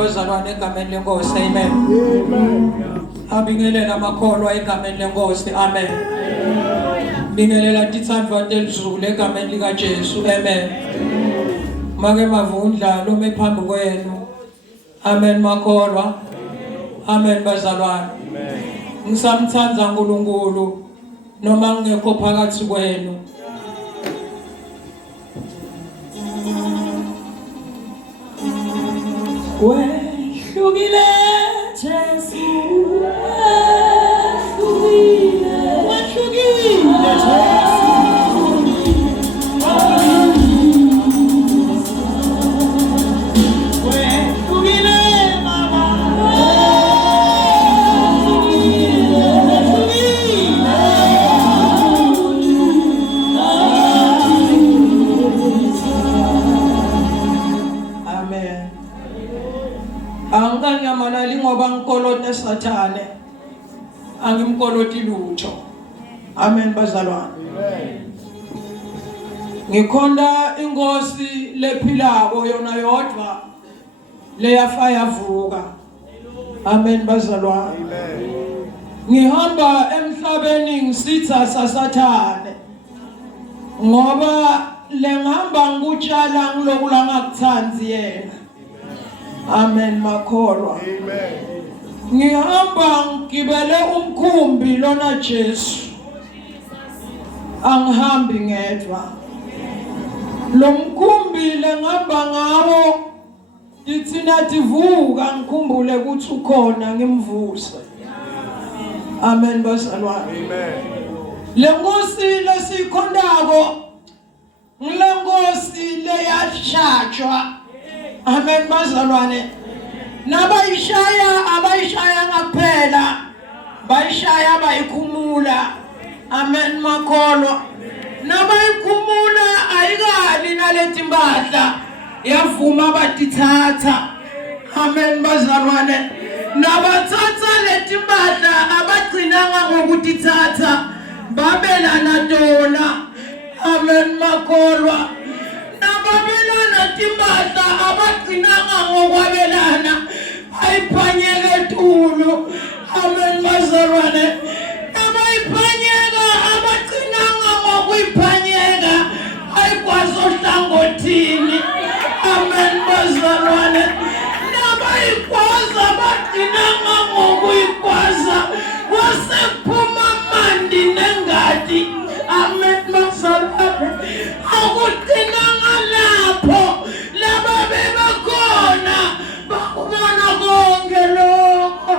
abazalwane egameni lenkosi. Amen. Abingelela amakholwa egameni lenkosi. Amen. Bingelela tithandwa telizulu egameni lika Jesu. Amen. Make mavundla lo mephambi kwenu. Amen makholwa. Amen bazalwane. Amen. Ngisamthanza uNkulunkulu noma ngekho phakathi kwenu. Wehlukile Jesu. Wehlukile Jesu. Anganyamalali ngoba ngikolote Sathane angimkoloti lutho. Amen bazalwane. Amen. Ngikhonda inkosi lephilako yona yodwa leyafa yavuka. Amen bazalwane. Amen. Ngihamba emhlabeni ngisitha saSathane ngoba lengihamba ngikutshala ngilokula ngakuthanzi yena. Amen makholwa. Amen. Ngihamba ngibele umkhumbi lona Jesu. Angihambi ngedwa. Lo mkhumbi lengihamba ngawo dithina divuka ngikhumbule ukuthi ukhona ngimvuse. Amen bazalwane. Amen. Lenkosi lesikhondako ngilenkosi leyashajwa. Amen bazalwane. Nabayishaya abayishaya ngaphela bayishaya bayikhumula. Amen makholwa. Nabayikhumula ayikali nalethi mbahla yavuma batithatha. Amen bazalwane. Nabathatha lethi mbahla abagcinanga ngokutithatha babelana tona. Amen makholwa. Nababelana timbahla abagcinanga ngokwabelana ayiphanyeke tulu. Amen bazalwane. Nabayiphanyeka abagcinanga ngokuyiphanyeka ayikwazi ohlangothini. Amen bazalwane. Nabayikwaza abagcinanga ngokuyikwaza wasephuma mandi nengadi. Amen bazalwane. Akugcinanga lapho laba bebakhona bakubona konke lokho.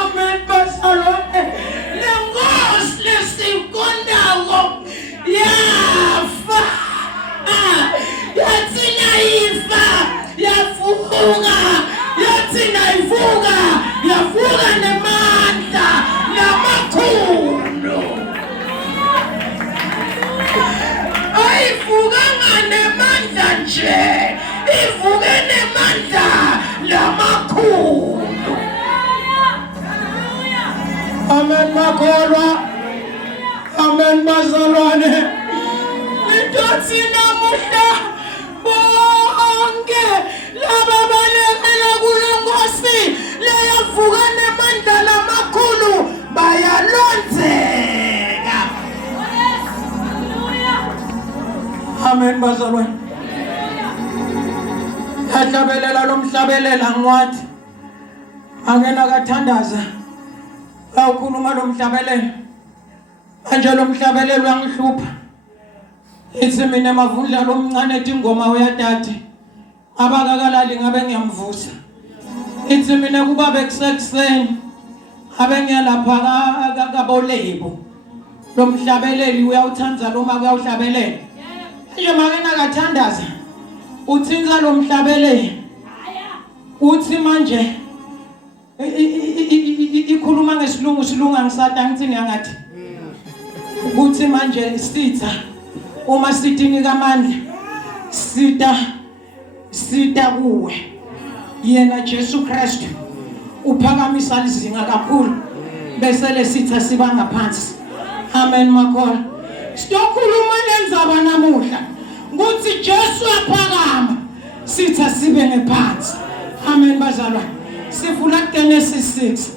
Amen bazalwane. Lenkosi lesikhondako yafa. Yathina ifa yavuka. Yathina ivuka yavuka nemandla namakhulu. Ayivuka nganemandla nje, ivuke nemandla lamakhulu. Amen makholwa. Amen bazalwane. Ngithi namuhla bonke laba balekela kule nkosi leyavuka nemandla lamakhulu bayalonzeka. Amen bazalwane. Yahlabelela lo mhlabelela ngwathi angena kathandaza awukhuluma lo mhlabelela manje lo mhlabelela uyangihlupha. Ithi mina mavundla lo mncane ethi ingoma uyatati abakakalali ngabe ngiyamvusa. Ithi mina kuba bekusekuseni abe ngiyalapha kabolebo lo mhlabeleli uyawuthanza lo maka uyawuhlabelela. Nje makena kathandaza uthinza lo mhlabeleli uthi manje ikhuluma ngesilungu silunga ngisata ngithini yangathi uthi manje sitha uma sitini kamandla sita kuwe yena Jesu Kristu uphakamisa izinga kakhulu bese lesitha siba ngaphansi. Amen makholwa. Sitokhuluma lenzaba namuhla ukuthi Jesu aphakama sitha sibe ngephansi. Amen bazalwane. Sivula Genesis 6.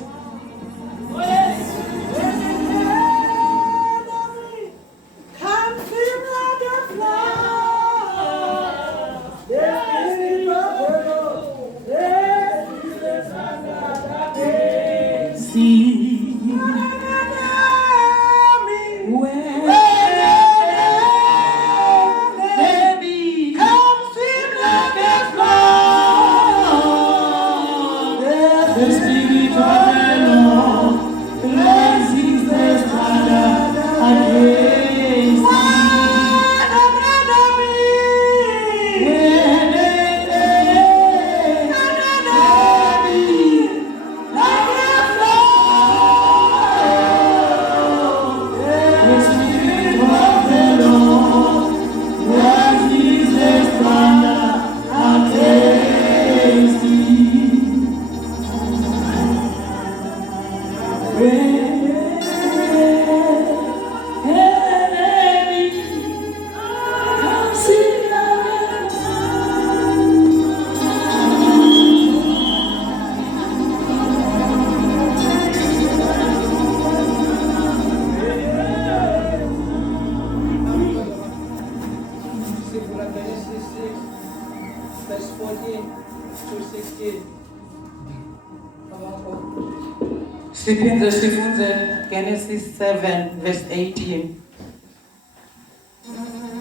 Sifunze Genesis 7 verse 18.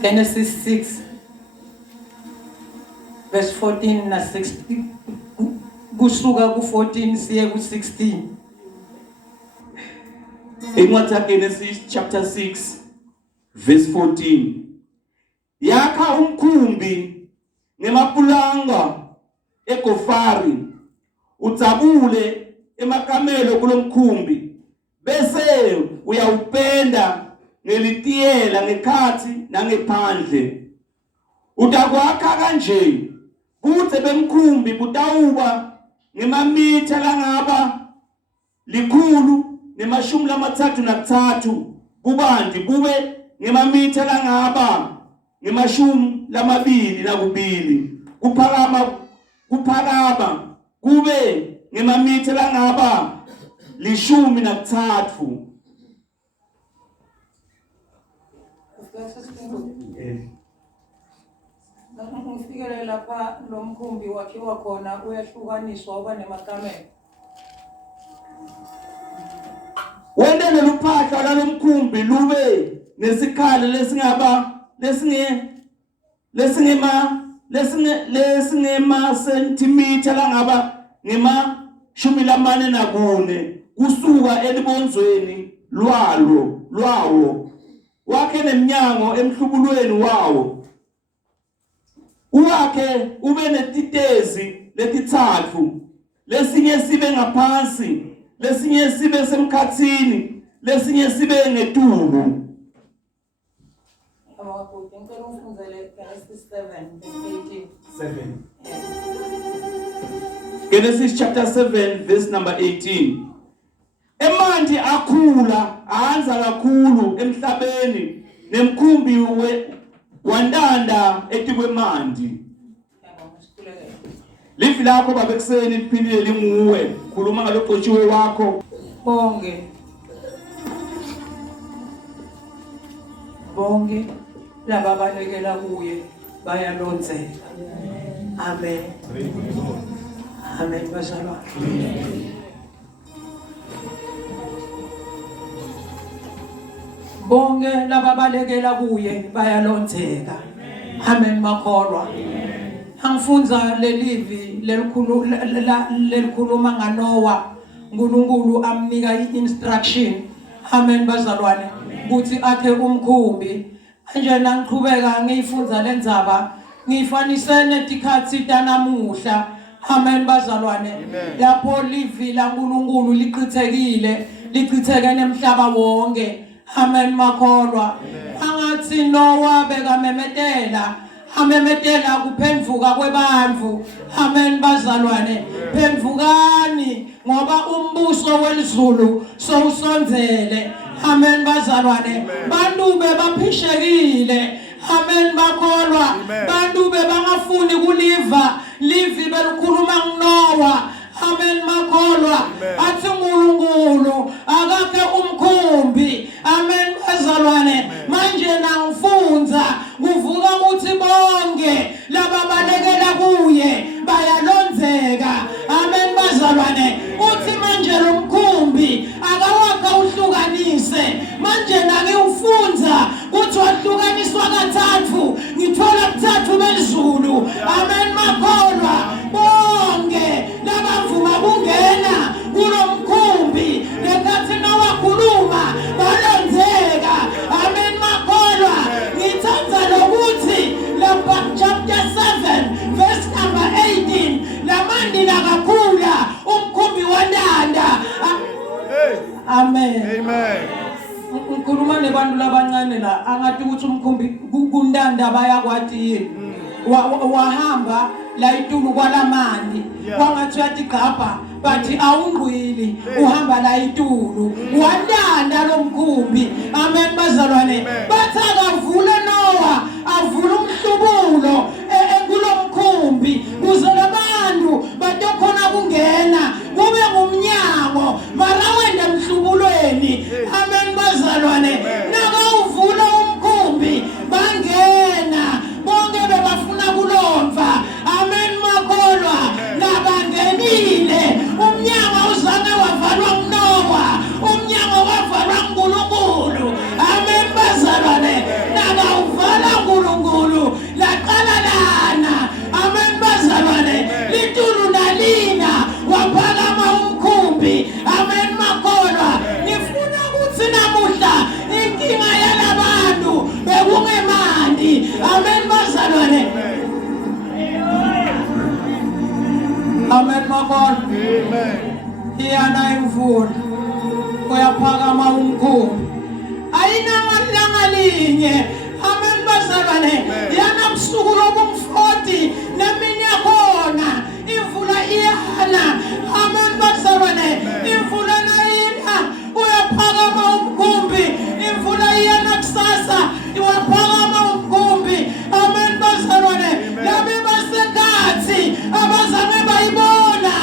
Genesis 6 verse 14 na 16. Kusuka ku 14 siye ku 16. Incwadi Genesis chapter 6 verse 14. Yakha umkhumbi ngemapulanga eGofari, udzabule emakamelo kulomkhumbi, bese uyawupenda ngelitiyela ngekhathi nangephandle. Utakwakha kanje kutse bemkhumbi butawuba ngemamitha langaba 133 kubanti, kube ngemamitha langaba 22 kuphakama kube ngemamitha langaba 13. Ufikele lapha lomkhumbi wakhiwa khona uyahlukaniswa uba nemakamelo. Wendele luphahla lalomkhumbi lube nesikhala lesingema sentimitha langaba ngema 44 kusuka elibonzweni lwawo, wakhe neminyango emhlubulweni wawo, uwakhe ube netitezi letithathu, lesinye sibe ngaphansi, lesinye sibe semkhatsini, lesinye sibe ngetulo. Genesis chapter 7 verse number 18. Emanti akhula ahanza kakhulu emhlabeni, nemkhumbi wandanda etikwemanti. Livi lakho babekuseni liphindile linguwe, khuluma ngaloqotshiwe wakho. Bonke laba balekela kuye bayalonzeka. Amen. Amen bazalwane. Bonke laba balekela kuye bayalonzeka. Amen makholwa. Angifunza lelivi lelikhuluma ngaNoah, uNkulunkulu amnika iinstruction. Amen bazalwane, ukuthi akhe umkhumbi. Nje nangiqhubeka ngiyifunza lendzaba, ngiyifanise netikhathi tanamuhla. Amen bazalwane, lapho livi laNkulunkulu lichitheke nemhlaba wonke. Amen makholwa. Angathi Noah bekamemetela, amemetela kuphendvuka kwebantfu. Amen bazalwane, phendvukani ngoba umbuso welizulu sowusonzele. Amen bazalwane, bantu bebaphishekile. amen bakholwa bantu bebangafuni kuliva livi belikhuluma ngoNoah amen makholwa athi uNkulunkulu akakhe umkhumbi amen bazalwane manje nangifunza kuvuka ukuthi bonke laba balekela kuye bayalonzeka amen bazalwane uthi manje lo mkhumbi akawakha uhlukanise manje nangiufunza ukuthi wahlukaniswa kathathu ngithola kuthathu bezulu amen makholwa bonke labavuma kungena kulo mkhumbi lekhathi nawakhuluma balonzeka amen makholwa ngithanda lokuthi lapha chapter 7 verse number 18 lamandi nakakhula umkhumbi wandanda amen ngikhuluma nebantu labancane la angathi ukuthi umkhumbi kundanda bayakwati yini wahamba la itulu kwalamandi kwangathi uyatigqabha bathi awungqwili uhamba la itulu wandanda lo mkhumbi amen bazalwane bathi akavule Noah avule umhlubulo kulo mkhumbi kuze labantu batokhona kungena kube ngumnyango mara wenda emhlubulweni amen bazalwane nakawuvula umkhumbi bangena bonke bebafuna kulomva amen makholwa nabangenile umnyango uzange wavalwa nguNoah umnyango wavalwa nguNkulunkulu amen bazalwane nakawuvala uNkulunkulu laqala lana amen bazalwane litulu nalina waphakama umkhumbi amen makholwa ngifuna ukuthi namuhla inkinga yalabantu bekungemandi amen bazalwane amen makholwa iyana imvula uyaphakama umkhumbi ayinamalanga linye amen bazalwane yana busuku lobumfoti nemini yakhona imvula iyana amen bazalwane imvula nayina uyaphakama umkhumbi imvula iyana kusasa uyaphakama umkhumbi amen bazalwane labe basekhathi abazange bayibona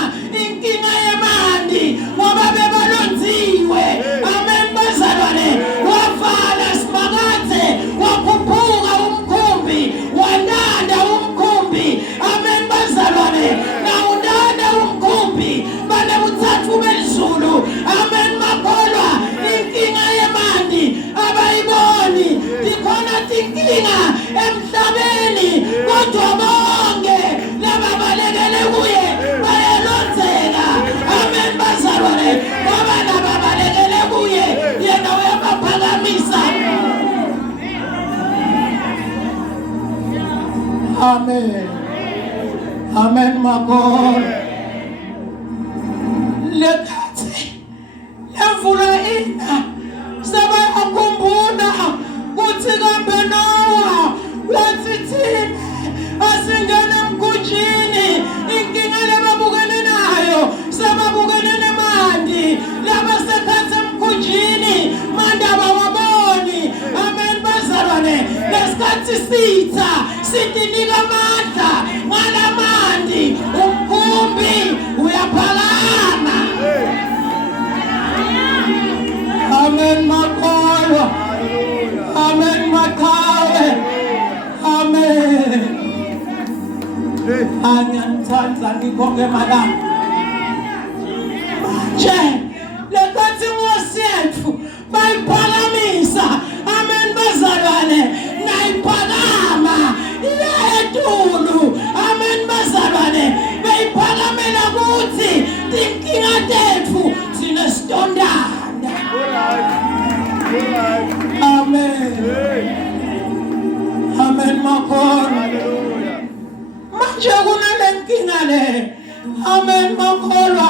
inkinga yemandi ngoba bebalonziwe amen bazalwane wavala simakathe wakhuphuka umkhumbi wandanda umkhumbi amen bazalwane nawundanda umkhumbi bale buthathu bezulu amen makholwa inkinga yemandi abayiboni dikhona tinkinga emhlabeni kodwa bonke laba balekele kuye bayalonzeka amen bazalwane ngoba laba balekele kuye yena uyabaphakamisa amen amen makholwa lekhathi lemvula ina sebayakhumbula kuthi kambe Noah wathi thina asingene emkhunjini inkinga lebabukene nayo sebabukene nemandi laba sekhathi emkhunjini mandi abawaboni amen bazalwane lesikhathi sitha sitinika amandla ngalamandi umkhumbi uyaphakama amen makholwa amen makhawe amen angiyathanda ngibonge malanga manje lekhathi Nkosi yethu bayiphakamisa amen bazalwane nayiphakama yetulu amen bazalwane bayiphakamela kuthi tinkinga tethu sinesitondana amen amen makholwa manje kunalenkinga le amen makholwa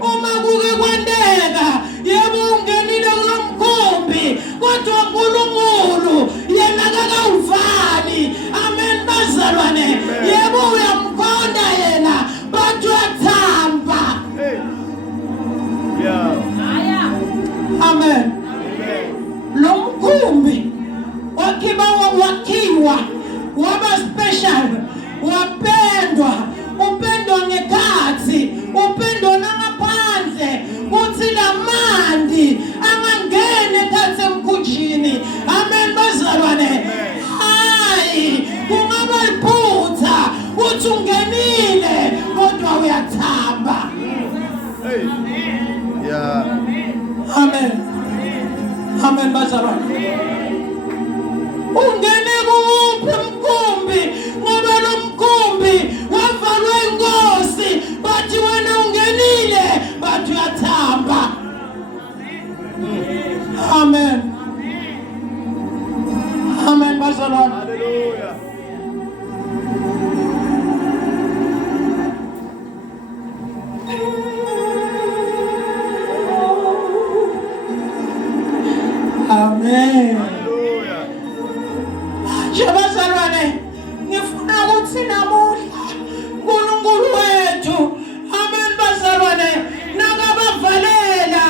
uma kuke kwendeka yebo ungenile kulo mkhumbi kodwa uNkulunkulu yena akakawuvali amen bazalwane yebo uyamkhonda yena bathu athamba amen lo mkhumbi wakiwa uyahamba. Yeah. Amen. Amen bazalwane. Ungene kuphi umkhumbi ngoba lo mkhumbi wavalwe inkosi bathi wena ungenile bathi uyathamba. Amen. Amen bazalwane. Hallelujah. Amen. Hallelujah. Bazalwane, ngifuna ukuthi namuhla uNkulunkulu wethu, amen bazalwane, nakabavalela,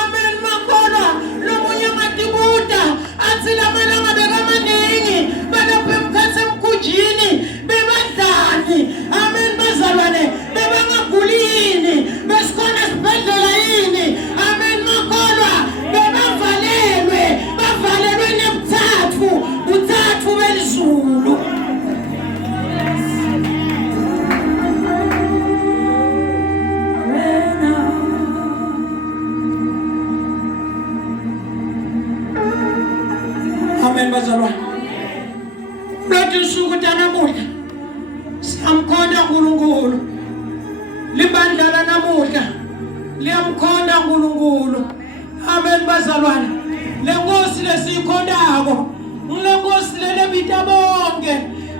amen makholwa lomunye matibuta athi lamalanga bekamaningi balapha emkhathi emkhunjini bebadlani, amen bazalwane, bebangagulini besikhona sibhedlela yini, amen makholwa bebavalelwe nebuthathu uthathu belizulu. Amen bazalwane. Lothu usuku tanamuhla siyamkhonda uNkulunkulu. Libandla lanamuhla liyamkhonda uNkulunkulu. Amen bazalwane. Lenkosi lesikhondako ngilenkosi lebita bonke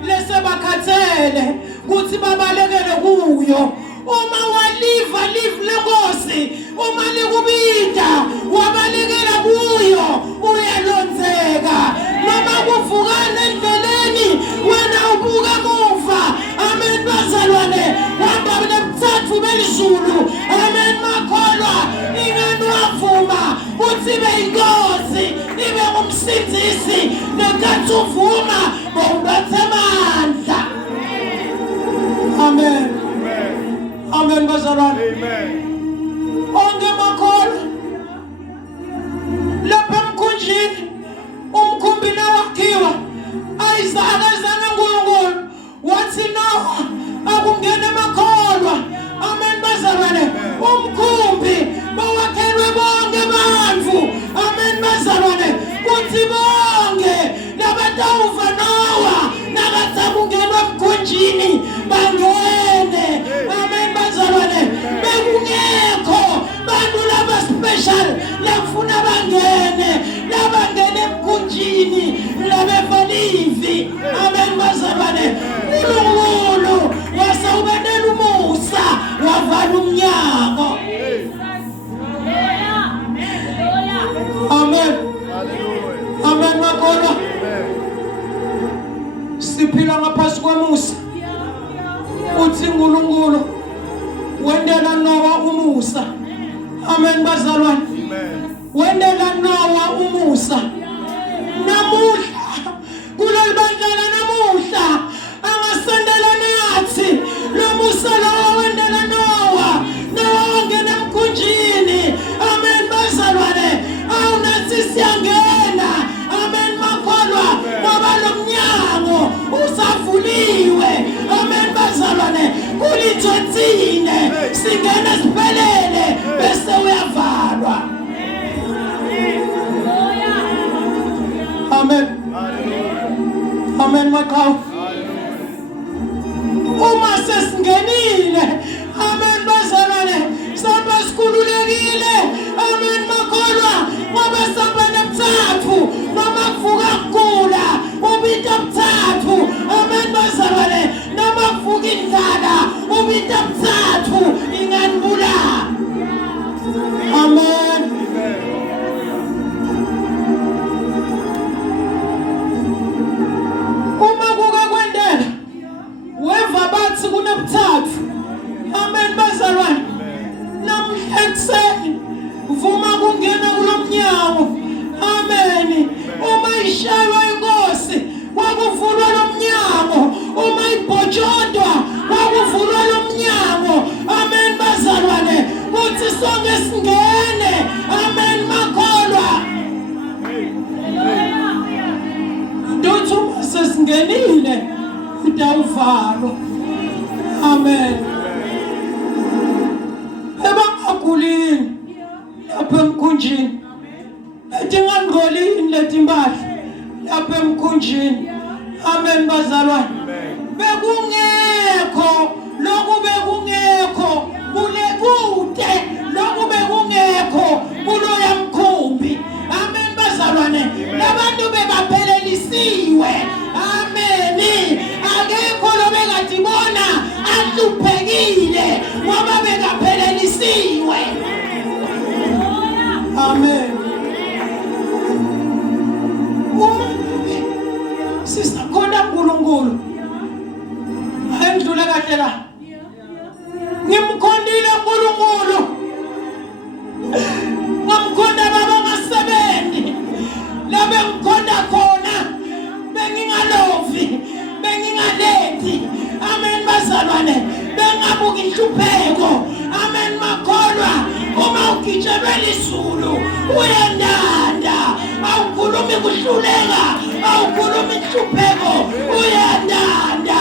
lesebakhathele kuthi babalekele kuyo. Uma waliva lenkosi, uma likubita wabalekela kuyo uyalonzeka. Noma kuvukana endleleni wena ubuka muva. Amen bazalwane. Wamba nebuthathu belizulu. Amen makholwa ingani wavuma uthi ibe inkosi ibe ngumsindisi ngenkathi uvuma bowubathe amandla. Amen. Amen bazalwane. Amen. Onke makholwa lapha emkhunjini umkhumbi nawakhiwa ayizange uNkulunkulu wathi Noah akungena amakholwa. Amen bazalwane. Umkhumbi bawakhelwe bonke abantu. Amen bazalwane. Kuthi bonke nabatawuva Noah nakathi kungenwa emkhunjini bangene. Amen bazalwane. Bekungekho bantu laba special lafuna bangene labangene emkhunjini labevalivi. Amen bazalwane. uNkulunkulu wasawubenela umusa wavala umnyango. Amen. Hallelujah. Amen makholwa. Siphila ngaphasi komusa. Uthi uNkulunkulu wendela Noah umusa. Amen bazalwane. Amen. Wendela Noah umusa. Namuhla kuleli bandla namuhla angasendela nathi lo musa lo wendela Noah. Noah wangena emkhunjini. Amen bazalwane. Awunathi siyangena. Amen makholwa ngoba lo mnyango usavuliwe. Amen bazalwane. Kulithotine singena siphelele bese uyavalwa. Amen. Amen makhawu. Uma sesingenile, amen bazalwane, samba sikhululekile. Amen makholwa ngoba samba nebuthathu noma kuvuka kugula ubita buthathu. Amen bazalwane. Noma kuvuka indlala ubita buthathu inganibula. Amen. Uma kuke kwendela weva bathi kunebuthathu. Amen bazalwane. Namhla ekseni vuma kungena kulomnyango. Amen. Uma ishaywa inkosi wakuvulwa lomnyango. Uma ibhotshondwa wakuvulwa lomnyango. Amen bazalwane. Kuthi sonke singene. Amen makholwa. Ndothi uma sesingenile utawuvalwa. Amen. emkhulini lapha emkhunjini ethi ngangqolini lethi impahla lapha emkhunjini. Amen bazalwane. Bekungekho lokhu bekungekho kule kude lokhu bekungekho kuloya mkhumbi. Amen bazalwane. Labantu bebaphelelisiwe. Amen. Akekho lo bengathibona ahluphekile ngoba bekaphelelisiwe. Amen. Sisakhona uNkulunkulu ayendlula kahle la. Ngimkhondile uNkulunkulu. Ngamkhonda baba ngasebenzi. La bengikhonda khona bengingalovi, bengingalethi. Amen bazalwane. Bengabuki inhlupheko. Amen makholwa. Uma ugitshelwe izulu uyandanda. Awukhulumi kuhluleka, awukhulumi inhlupheko, uyandanda.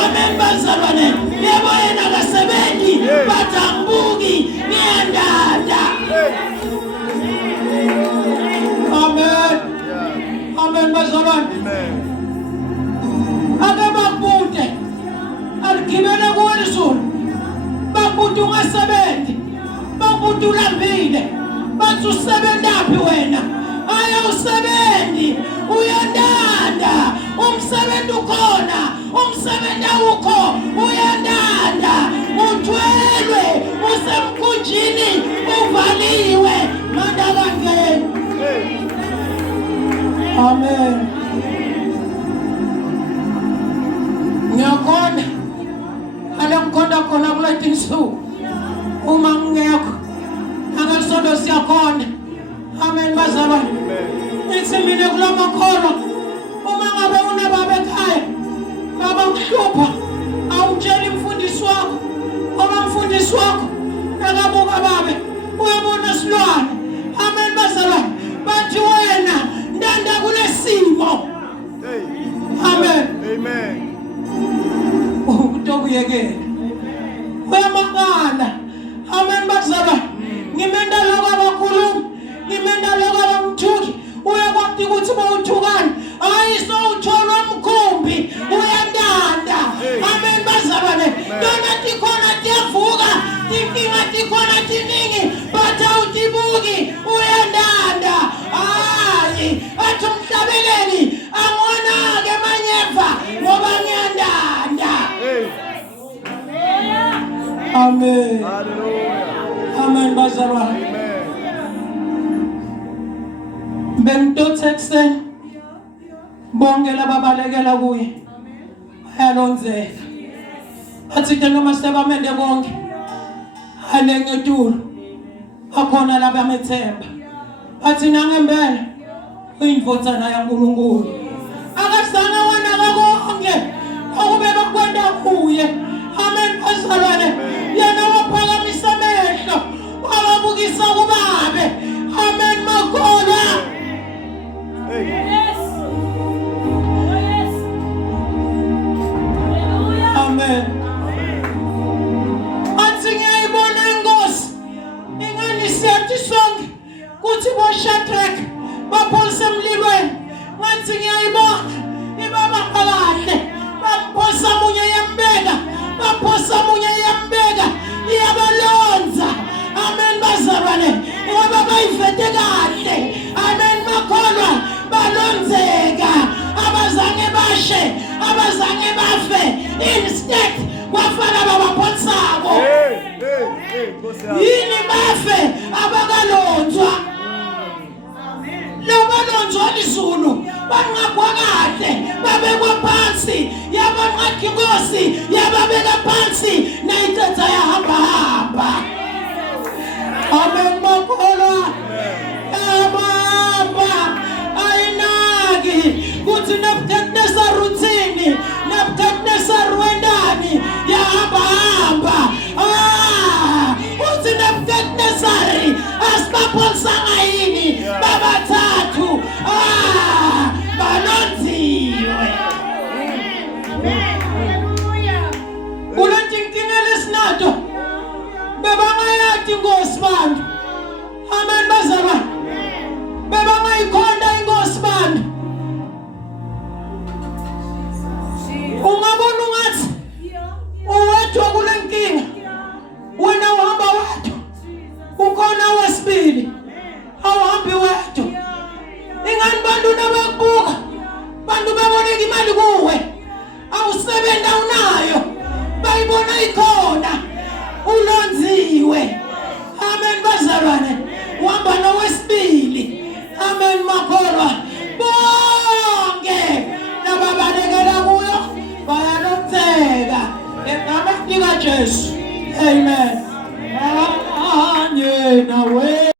Amen bazalwane. Yebo yena akasebenzi but angibuki ngiyandanda. Amen. Amen bazalwane. Ake babude aligibele kwezulu. Babude ungasebenzi. Babude ulambile. Bathi usebenzaphi wena? Aya usebenzi uyandanda. Umsebenzi ukhona, umsebenzi awukho uyandanda. Uthwelwe usemkhunjini uvaliwe mandabangeni. Amen. Ngiyakhona ngikhonda khona kulethi insuku. Uma ngekho angasondo siyakhona. Amen bazalwane. Ngithi mina kulomakholwa uma ngabe unababa ekhaya baba ukuhlupha awutshela umfundisi wakho. Uma umfundisi wakho akabuka babe uyabona silwane. Amen bazalwane. Bathi wena ndanda kulesimo. Amen. Amen. Ukutokuyekela uyamangala. Amen bazalwane. Ngimenda lokho abakhuluma, ngimenda lokho abamthuki. Uyakwazi ukuthi bawuthukana ayiso uthola umkhumbi uyandanda. Amen bazalwane. Yona tikhona tiyavuka, inkinga tikhona tiningi but awutibuki uyandanda. Hayi athi umhlabeleli angona-ke manyeva ngoba ngiyandanda. Amen. Hallelujah. Amen bazalwane. Amen. Bengitothe ekuseni bonke lababalekela kuye ayalonzeka. Athi noma sebamende konke ale ngetulo akhona laba amethemba. Athi nangempela uyindvodzana yaNkulunkulu. Akazange wanaka konke okube bakwenda kuye. Amen bazalwane. Yena waphakamisa amehlo wabukisa kubabe. Amen makholwa. Hey. Amen. Athi ngiyayibona inkosi ingani siyathi sonke kuthi boShadrach bapholisa emlilweni. Ngathi ngiyayibona ibaba kahle baphosa munye yambeka, baphosa munye yambeka iyabalonza. Amen bazalwane. Ngoba bayivete kahle. Amen makholwa balonzeka. Abazange bashe, abazange bafe. Instead kwafana babapholisako. Yini bafe abakalonzwa. Labalonzwa izulu bangaqwa kahle babekwa phansi yabanqakha inkosi yababeka phansi nayithatha yahamba hamba. Amen makholwa. Ababa ayinaki kuthi Nebukadnezar uthini, Nebukadnezar wendani yahamba hamba. Uthi Nebukadnezar asibapholisanga yini babathathu balonziwe. Kulethi inkinga lesinato bebangayathi inkosi bantu. Amen bazalwane.